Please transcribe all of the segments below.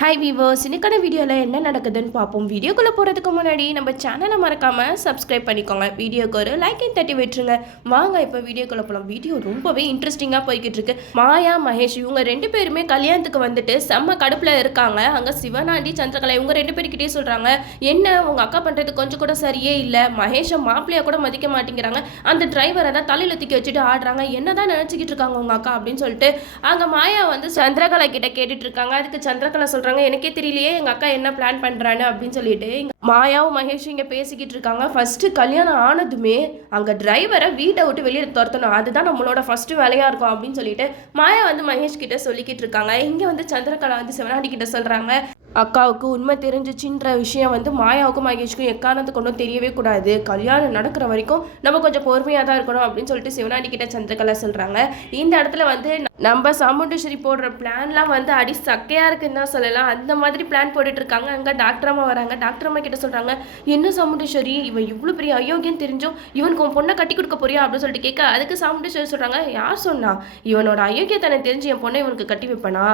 Hi viewers இன்னைக்கான வீடியோவில் என்ன நடக்குதுன்னு பார்ப்போம். வீடியோக்குள்ளே போகிறதுக்கு முன்னாடி நம்ம சேனலை மறக்காமல் சப்ஸ்கிரைப் பண்ணிக்கோங்க. வீடியோக்கு ஒரு லைக்கையும் தட்டி விட்டுருங்க. வாங்க இப்போ வீடியோக்குள்ளே போகலாம் வீடியோ ரொம்பவே இன்ட்ரெஸ்டிங்காக போய்கிட்டு இருக்கு மாயா மகேஷ் இவங்க ரெண்டு பேருமே கல்யாணத்துக்கு வந்துட்டு செம்ம கடுப்பில் இருக்காங்க. அங்கே சிவனாண்டி சந்திரகலை இவங்க ரெண்டு பேர்கிட்டயே சொல்கிறாங்க என்ன உங்கள் அக்கா பண்ணுறது கொஞ்சம் கூட சரியே இல்லை. மகேஷை மாப்பிள்ளையா கூட மதிக்க மாட்டேங்கிறாங்க. அந்த டிரைவரை தான் தலையில் தூக்கி வச்சுட்டு ஆடுறாங்க. என்னதான் நினச்சிக்கிட்டு இருக்காங்க உங்கள் அக்கா அப்படின்னு சொல்லிட்டு அங்கே மாயா வந்து சந்திரகலா கிட்ட கேட்டுட்டு இருக்காங்க. அதுக்கு சந்திரகலா சொல்கிறாங்க எனக்கே தெரியலையே எங்கள் அக்கா என்ன பிளான் பண்ணுறான்னு அப்படின்னு சொல்லிட்டு. மாயாவும் மகேஷும் இங்கே பேசிக்கிட்டு இருக்காங்க. ஃபஸ்ட்டு கல்யாணம் ஆனதுமே அங்கே டிரைவரை வீட்டை விட்டு வெளியே துரத்தணும். அதுதான் நம்மளோட ஃபஸ்ட்டு வேலையாக இருக்கும் அப்படின்னு சொல்லிட்டு மாயா வந்து மகேஷ் கிட்ட சொல்லிக்கிட்டு இருக்காங்க. இங்கே வந்து சந்திரகலா வந்து சிவனாடி கிட்ட சொல்கிறாங்க அக்காவுக்கு உண்மை தெரிஞ்சிச்சுன்ற விஷயம் வந்து மாயாவுக்கும் மகேஷ்க்கும் எக்காரணத்து கொண்டும் தெரியவே கூடாது. கல்யாணம் நடக்கிற வரைக்கும் நம்ம கொஞ்சம் பொறுமையாக தான் இருக்கணும் அப்படின்னு சொல்லிட்டு சிவனாடி கிட்ட சந்திரகலா சொல்கிறாங்க இந்த இடத்துல வந்து நம்ம சாமுண்டேஸ்வரி போடுற பிளான்லாம் வந்து அடி சக்கையாக இருக்குன்னு தான் சொல்லலாம். அந்த மாதிரி பிளான் போட்டுட்டு இருக்காங்க அங்கே டாக்டர் அம்மா வராங்க. டாக்டர் அம்மா கிட்ட சொல்கிறாங்க என்ன சாமுண்டேஸ்வரி? இவன் இவ்வளோ பெரிய அயோக்கியம் தெரிஞ்சும் இவனுக்கு உன் பொண்ணை கட்டி கொடுக்க போறியா? அப்படின்னு சொல்லிட்டு கேட்க அதுக்கு சாமுண்டேஸ்வரி சொல்கிறாங்க யார் சொன்னா? இவனோட அயோக்கியத்தனை தெரிஞ்சு என் பொண்ணை இவனுக்கு கட்டி வைப்பனா?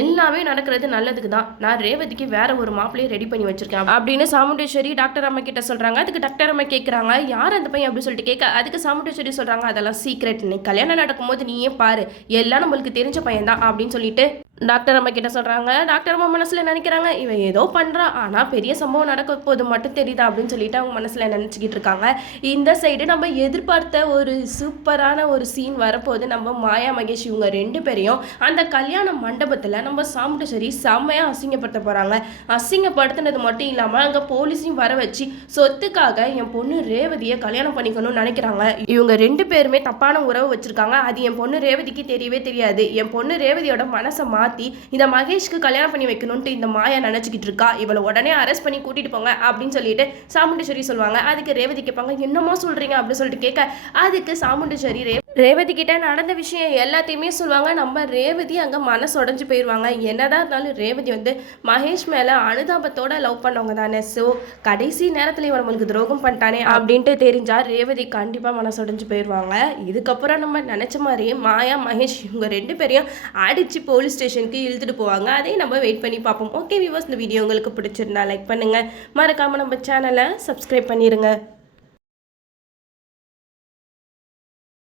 எல்லாமே நடக்கிறது நல்லதுக்கு தான். நான் ரேவதிக்கு வேற ஒரு மாப்பிளையை ரெடி பண்ணி வச்சிருக்கேன். அப்படின்னு சாமுண்டேஸ்வரி டாக்டர் அம்மா கிட்ட சொல்கிறாங்க அதுக்கு டாக்டர் அம்மா கேட்குறாங்க யார் அந்த பையன்? அப்படின்னு சொல்லிட்டு கேட்க அதுக்கு சாமுண்டேஸ்வரி சொல்கிறாங்க அதெல்லாம் சீக்ரெட் நீ கல்யாணம் நடக்கும்போது நீயே பாரு. எல்லாம் நம்மளுக்கு தெரிஞ்ச பையன் தான் அப்படின்னு சொல்லிட்டு டாக்டர் அம்மா கிட்ட சொல்கிறாங்க டாக்டர் அம்மா மனசில் நினைக்கிறாங்க? இவன் ஏதோ பண்ணுறான் ஆனால் பெரிய சம்பவம் நடக்க போது மட்டும் தெரியுதா அப்படின்னு சொல்லிட்டு அவங்க மனசில் நினச்சிக்கிட்டு இருக்காங்க. இந்த சைடு நம்ம எதிர்பார்த்த ஒரு சூப்பரான ஒரு சீன் வரப்போது நம்ம மாயா மகேஷ் இவங்க ரெண்டு பேரையும் அந்த கல்யாண மண்டபத்தில் நம்ம சாமுண்டேஸ்வரி செம்மையாக அசிங்கப்படுத்த போகிறாங்க அசிங்கப்படுத்தினது மட்டும் இல்லாமல் அங்கே போலீஸையும் வர வச்சு சொத்துக்காக என் பொண்ணு ரேவதியை கல்யாணம் பண்ணிக்கணும்னு நினைக்கிறாங்க. இவங்க ரெண்டு பேருமே தப்பான உறவு வச்சுருக்காங்க. அது என் பொண்ணு ரேவதிக்கு தெரியவே தெரியாது. என் பொண்ணு ரேவதியோட மனசை மாற்றி இந்த மகேஷ்க்கு கல்யாணம் பண்ணி வைக்கணும்ட்டு இந்த மாயா நினச்சிக்கிட்டு இருக்கா? இவளை உடனே அரெஸ்ட் பண்ணி கூட்டிட்டு போங்க அப்படின்னு சொல்லிட்டு சாமுண்டேஸ்வரி சொல்லுவாங்க. அதுக்கு ரேவதி கேட்பாங்க என்னமோ சொல்றீங்க அப்படின்னு சொல்லிட்டு கேட்க அதுக்கு சாமுண்டேஸ்வரி ரே ரேவதி கிட்ட நடந்த விஷயம் எல்லாத்தையுமே சொல்லுவாங்க. நம்ம ரேவதி அங்கே மனசு உடஞ்சு போயிடுவாங்க என்னதான் இருந்தாலும் ரேவதி வந்து மகேஷ் மேலே அனுதாபத்தோட லவ் பண்ணவங்க தானே. ஸோ கடைசி நேரத்தில் இவன் நம்மளுக்கு துரோகம் பண்ணிட்டானே அப்படின்ட்டு தெரிஞ்சா ரேவதி கண்டிப்பாக மனசு உடஞ்சு போயிடுவாங்க இதுக்கப்புறம் நம்ம நினச்ச மாதிரியே மாயா மகேஷ் இவங்க ரெண்டு பேரையும் அடித்து போலீஸ் ஸ்டேஷனுக்கு இழுத்துட்டு போவாங்க. அதையும் நம்ம வெயிட் பண்ணி பார்ப்போம். ஓகே வியூவர்ஸ் இந்த வீடியோ உங்களுக்கு பிடிச்சிருந்தா லைக் பண்ணுங்கள் மறக்காமல் நம்ம சேனலை சப்ஸ்கிரைப் பண்ணிடுங்க